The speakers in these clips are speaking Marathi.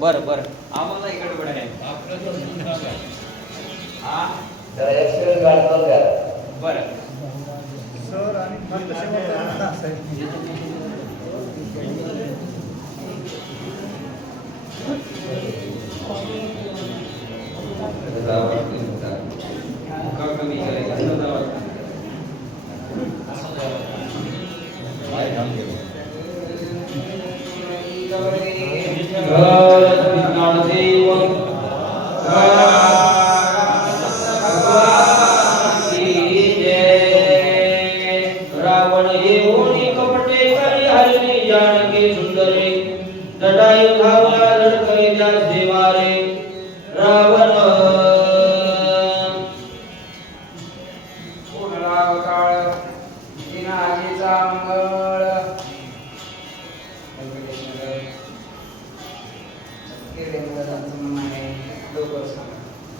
बरं बरं आम्हाला इकडे बरं आहे हा जरा एक्सपिरियन्स वाढतो द्या. बरं सर आणि कमी करायचं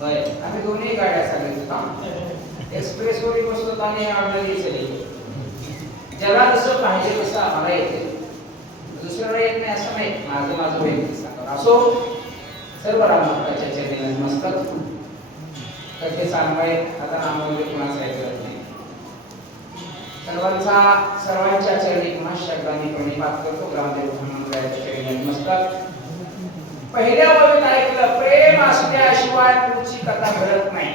आम्ही दोन्ही गाड्या चालवतो एक्सप्रेस वरी बसतो आणि ऑर्डर चली ज्याला जसं पाहिजे तसं आम्हाला येते दुसऱ्याला येत नाही असं नाही माझं वैयक्तिक सांगा असो सर्व रामभक्ताच्या चरणी नमस्कार कथे सांगाय आता नामावली कुणाचा ऐकत नाही सर्वांच्या चरणी पुन्हा शब्दांनी प्रणिपात करतो ग्रामदेव हनुमंतरायाच्या चरणी नमस्कार पहिल्या ओळीत ऐकलं प्रेम असल्याशिवाय पुढची कथा घडत नाही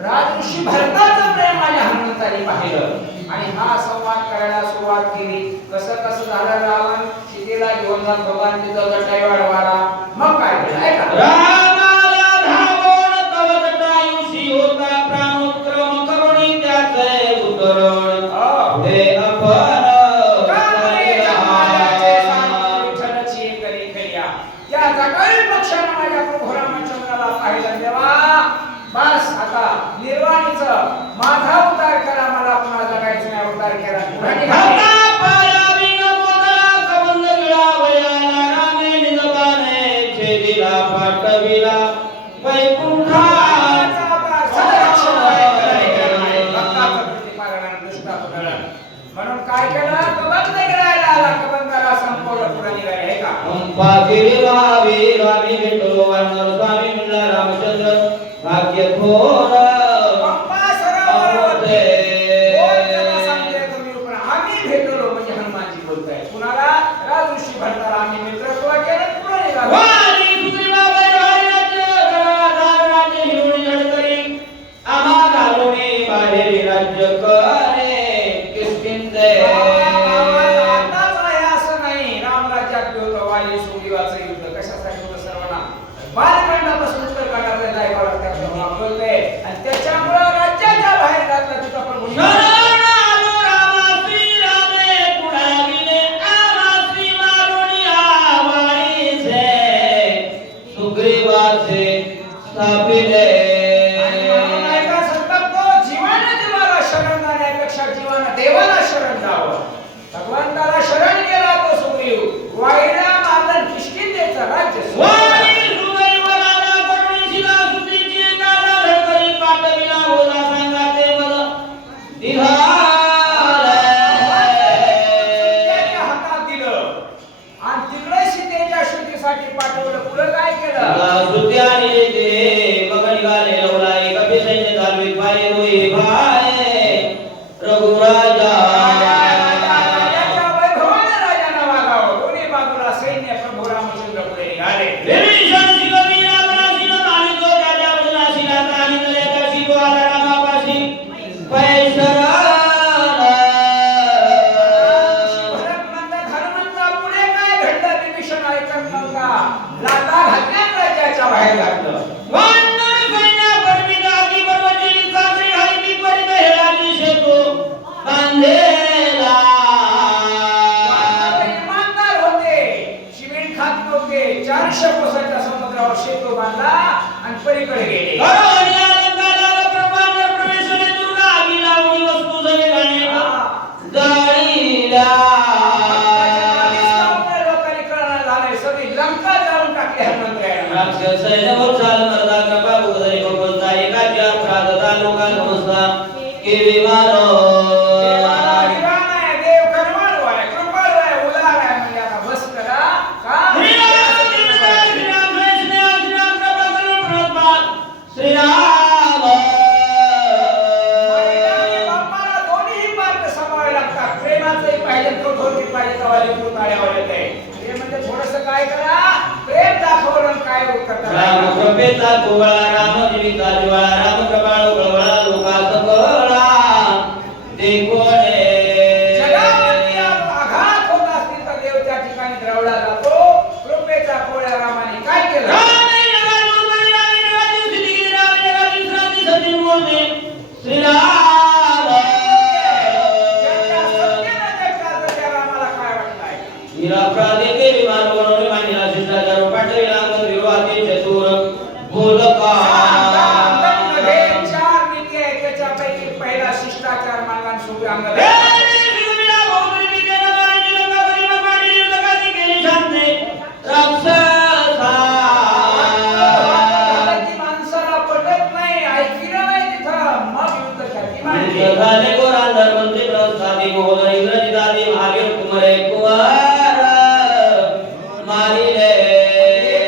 राजऋषी भरताचं प्रेम माझ्या हनुमंताने पाहिलं आणि हा संवाद करायला सुरुवात केली कसं कसं झालं रावण सीतेला घेऊन जात भगवान तिथं जटायू वाढवाला मग काय केलं ऐका रामाला धावून तव जटायूशी होता प्राणोत्क्रम करुणी त्याचे उतरण पुढे आपण या जटायू पक्षाने माझ्या प्रभू रामचंद्राला पाहिलं देवा बस आता निर्वाणीचं माझा उद्धार करा मला पुन्हा जगायचं नाही उद्धार केला म्हणून काय केलं कबंध गिरायला आला कबंधाला संपवलं पुढे निघाले आहे का स्वामी म्हणला रामचंद्र भाग्य थोर आम्ही भेटलो म्हणजे हनुमानजी बोलताय कुणाला राजऋषी भरताला आम्ही मित्रत्व केलं पुढे निघालो राज्य करे किसकिंदे आताच आहे असं नाही रामराज्यात होतं वाली सुग्रीवाचं युद्ध कशासाठी होतं सर्वांना बालकांडापासून उत्तरकांडापर्यंत ऐकावं लागतं वापरलंय आणि त्याच्यामुळे राज्याच्या बाहेर घातलं तिथं पण सुग्रीवाचे स्थापिले देवाला शरण जावं भगवंताला शरण गेला तो सुग्रीव वाईला मारलं किष्किंधेचं राज्य हातात दिलं आणि तिकडे सीतेच्या शुद्धीसाठी पाठवलं पुढे काय केलं रघुराजा वैभवाने राजाला वागावं दोन्ही बाजूला सैन्य प्रभू रामचंद्र पुढे निघाले हनुमंता पुढे काय घडलं ते विषण ऐकत नव्हता लाथा घालण्यात राज्याच्या बाहेर घातलं वर्षाच्या समुद्रावर शेतू बांधला आणि पलीकडे गेले लंका जाऊन टाकले सभेचा कोवळा राम जीविका जिवाळा राम कपाळ उघडवळा लोका सकळा ते कोणे जगावरती आघात होत असतील तर देव त्या ठिकाणी द्रवला जातो. कृपेचा कोवळ्या रामाने काय केलं? श्रीराम ज्याच्या सत्तेनं जगतात त्या रामाला काय वाटलंय? निरापराधी केली मानवरून मानिला शिष्टाचार पाठविला विरोधी चतुर बोलका अंगामध्ये चार नीती आहेत, त्याच्यापैकी पहिला शिष्टाचार मानला सुरू अंगात. माणसाला पटत नाही, ऐकलं नाही तिथं मग युद्ध ख्याती मांडली. मंत्री प्रसादी महोदय इंग्रजी दादी महावीर कुमारे कुमार मारिले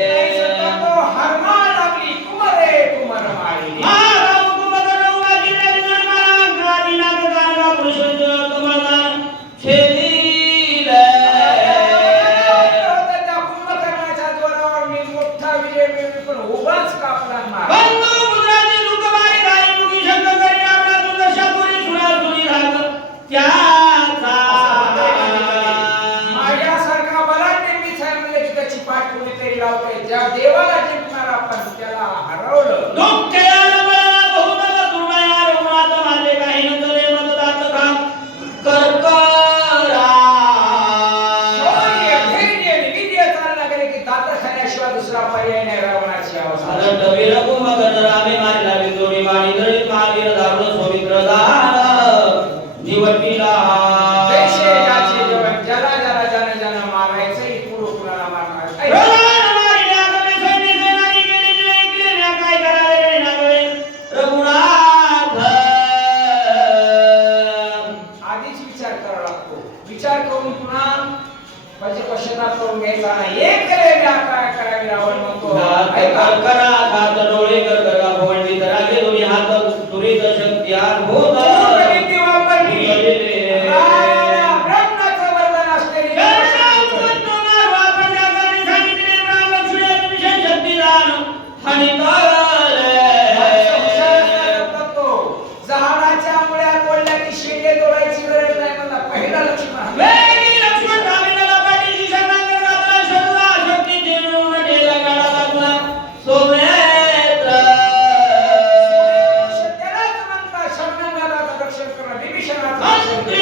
नाही सध्या तो हरमाळ लागली, कुमारे कुमार मारिले. त्या कुंभकर्णाच्या जोरावर मी मोठा विजय मिळवला, पण उगाच कापला मार. माझ्यासारखा बलाढ्य मीच आहे म्हणले की त्याची पाठ कोणीतरी लावतंय. ज्या देवाला जिंकणार आपण त्याला हरवलं. शौर्य, धैर्य आणि विजय चालला गेले की दात खाण्याशिवाय दुसरा पर्याय नाही. रावणाची अवस्था जैसे ज्याचे जेवण, ज्याला ज्याला ज्यानं ज्यानं मारायचंय, पुढं कुणाला मारणार काय? आधीच विचार करावा लागतो. विचार करून पुन्हा म्हणजे पश्चाताप करून घ्यायचा नाही. एक केले मी काय करावी रावण म्हणतो. ऐका. ब्रह्माचं वरदान असलेली झाडाच्या मुळ्या तोडल्या की शेंडे तोडायची गरज नाही म्हणला पहिला लक्ष्मण. त्यालाच म्हणतात शब्दनादाचं रक्षण करणं, विभीषणाचं रक्षण करणं.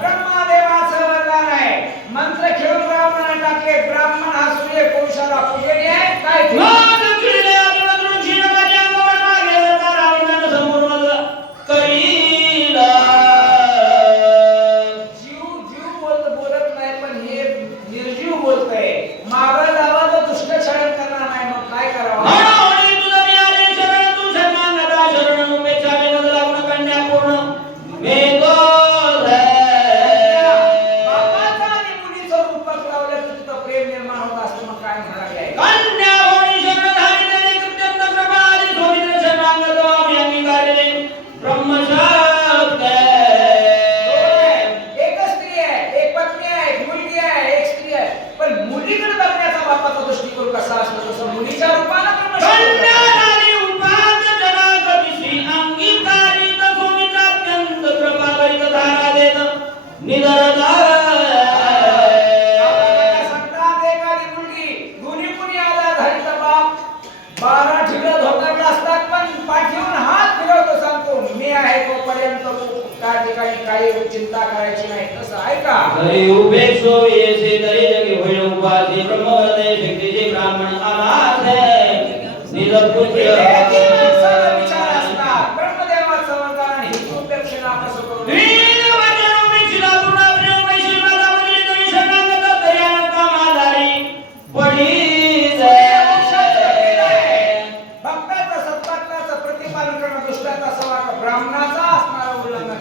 ब्रह्मदेवाचं वरदान आहे. मंत्र खेळून रावणाला टाकले. ब्राह्मण हा सूर्यवंशाला पूजनीय आहे. काय ते? जीव बोलत नाही, पण हे निर्जीव बोलतंय. मागं जावा तर दुष्टचरण करणार नाही, मग काय करावं? बापाचं आणि मुलीचं रूपक लावलं तर तिथं प्रेम निर्माण होत असतं, मग काय म्हणायला लागलंय? एक स्त्री आहे, एक पत्नी आहे, एक मुलगी आहे, एक स्त्री आहे. पण मुलीकडे बघण्याचा बापाचा दृष्टिकोन कसा असतो तसं मुलीच्या रूपानं संतात एखादी मुलगी दोन्ही कुणी आधारधारित बाप 12 ठिगळं धोतरला असतात, पण पाठीवरून हात फिरवतो, सांगतो मी आहे तोपर्यंत तू त्या ठिकाणी काही चिंता करायची नाही. तसं आहे का? एकी माणसाला विचार असतात. ब्रह्मदेवाचं वरदान आणि हितोपेक्षेला कसं करू? भक्ताचं सत्पात्राचं प्रतिपालन करणं, दुष्टाचा संवाद ब्राह्मणाचा असणारं उल्लंघन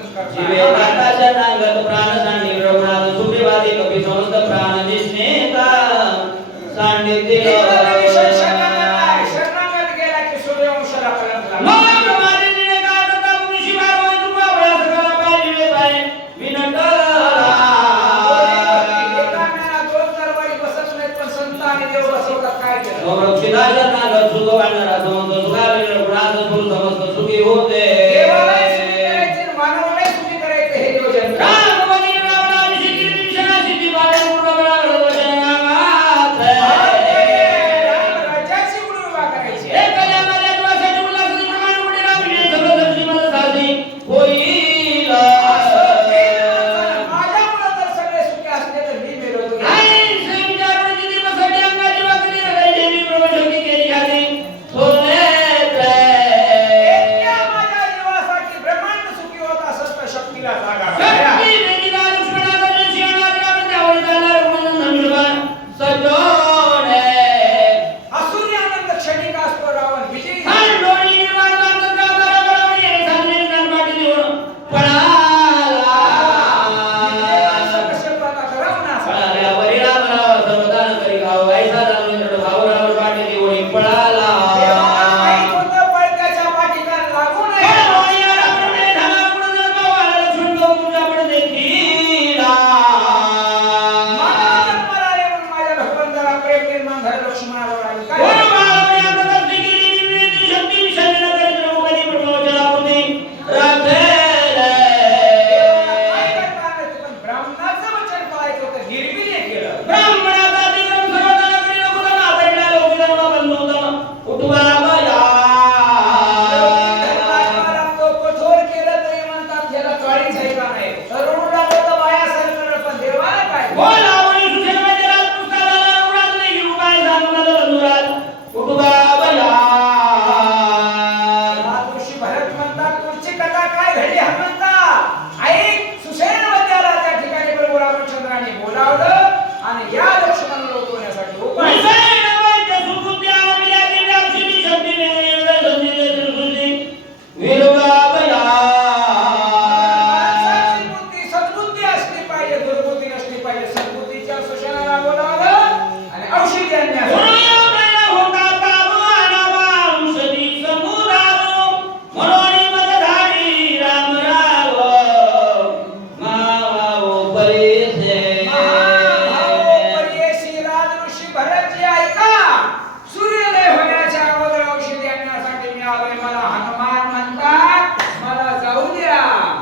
शरणागत गेला की सूर्यवंशाला कलंक लागला. विनंत शक्तीला जागा शक्ती वेदिका लक्ष्मणाचा शिवणाचा त्यावळीला रमण नमिळवान सजोडे असुर्यानंद क्षणिक असतो रावण विजयी हर डोळी निर्माण गावाला बळवणी सामने गणपती देऊन पळाला कसे प्रकार रावणा पळाल्या वरीला म्हणावा समाधान करी गाव ऐसा दानवेंद्र भाऊराव पाटील देऊन पळाला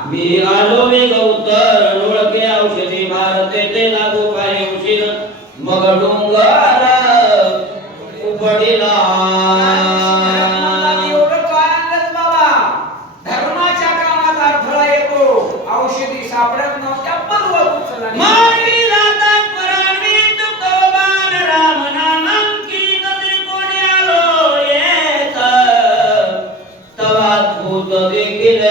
मी आलो मी गौतर ओळखे औषधी भारते ते लागू पाय उशीर मग डोंगर उपडिला धर्माच्या कामात अडथळा येतो औषधी सापडत नव्हत्या पर्वत उचलला मारी जातात पराणीत तोबान राम नामांकित त्रिकोणी आलो येत तवात भूत देखील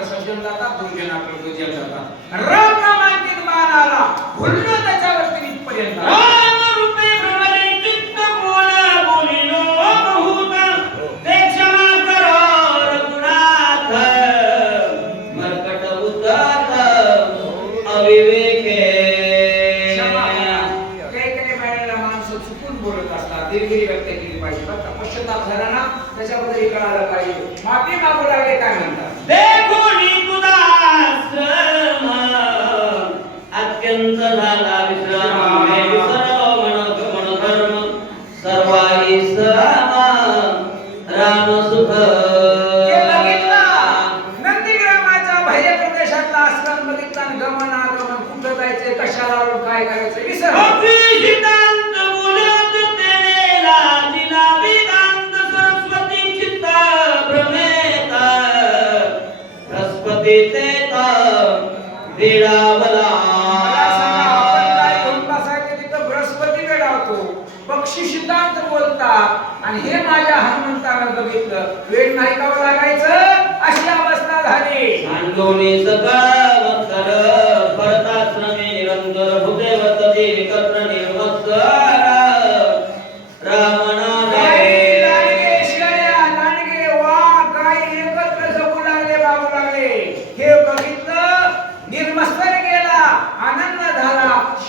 सज्जन जातात दुर्जनाकडे दुर्जन जातात राम नामांकित मान आला भुललो त्याच्यावरती इथपर्यंत राम रूपे भ्रमरे चित्त कोणा बोलिलो बहुत ते क्षमा करो रघुनाथ मरकट उदात अविवेके क्षमा काही वेळेला माणसं चुकून बोलत असतात दिलगिरी व्यक्त केली पाहिजे फक्त पश्चाताप झाला ना त्याच्याबद्दल कळालं पाहिजे माफी मागू लागले काय म्हणतात अत्यंत झाला विश्राम मन धर्म सर्वाई सम राम सुख नंदीग्रामाच्या बाह्य प्रदेशातला आश्रम बघितला गमनागमन कुठं जायचंय कशाला काय करायचं विसर सिद्धांत बोलत तेला दिला वेदांत सरस्वती चित्ता भ्रमेता बृहस्पती तेता वेडावला बृहस्पती वेडावतो पक्षी सिद्धांत बोलतात आणि हे माझ्या हनुमंतानं बघितलं वेळ नाही का लागायचं अशी अवस्था झाली सांडोनी सकाळ वत्सर परताश्रमे निरंतर भूते वसती एकत्र निर्वत्सर रामना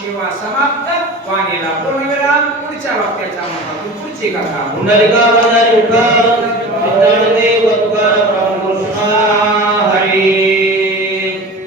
शिवा समाप्त वाणीला पूर्णविराम पुढच्या वाक्याच्या मार्फत पुढची कथा पुंडलिका वंदनी उठा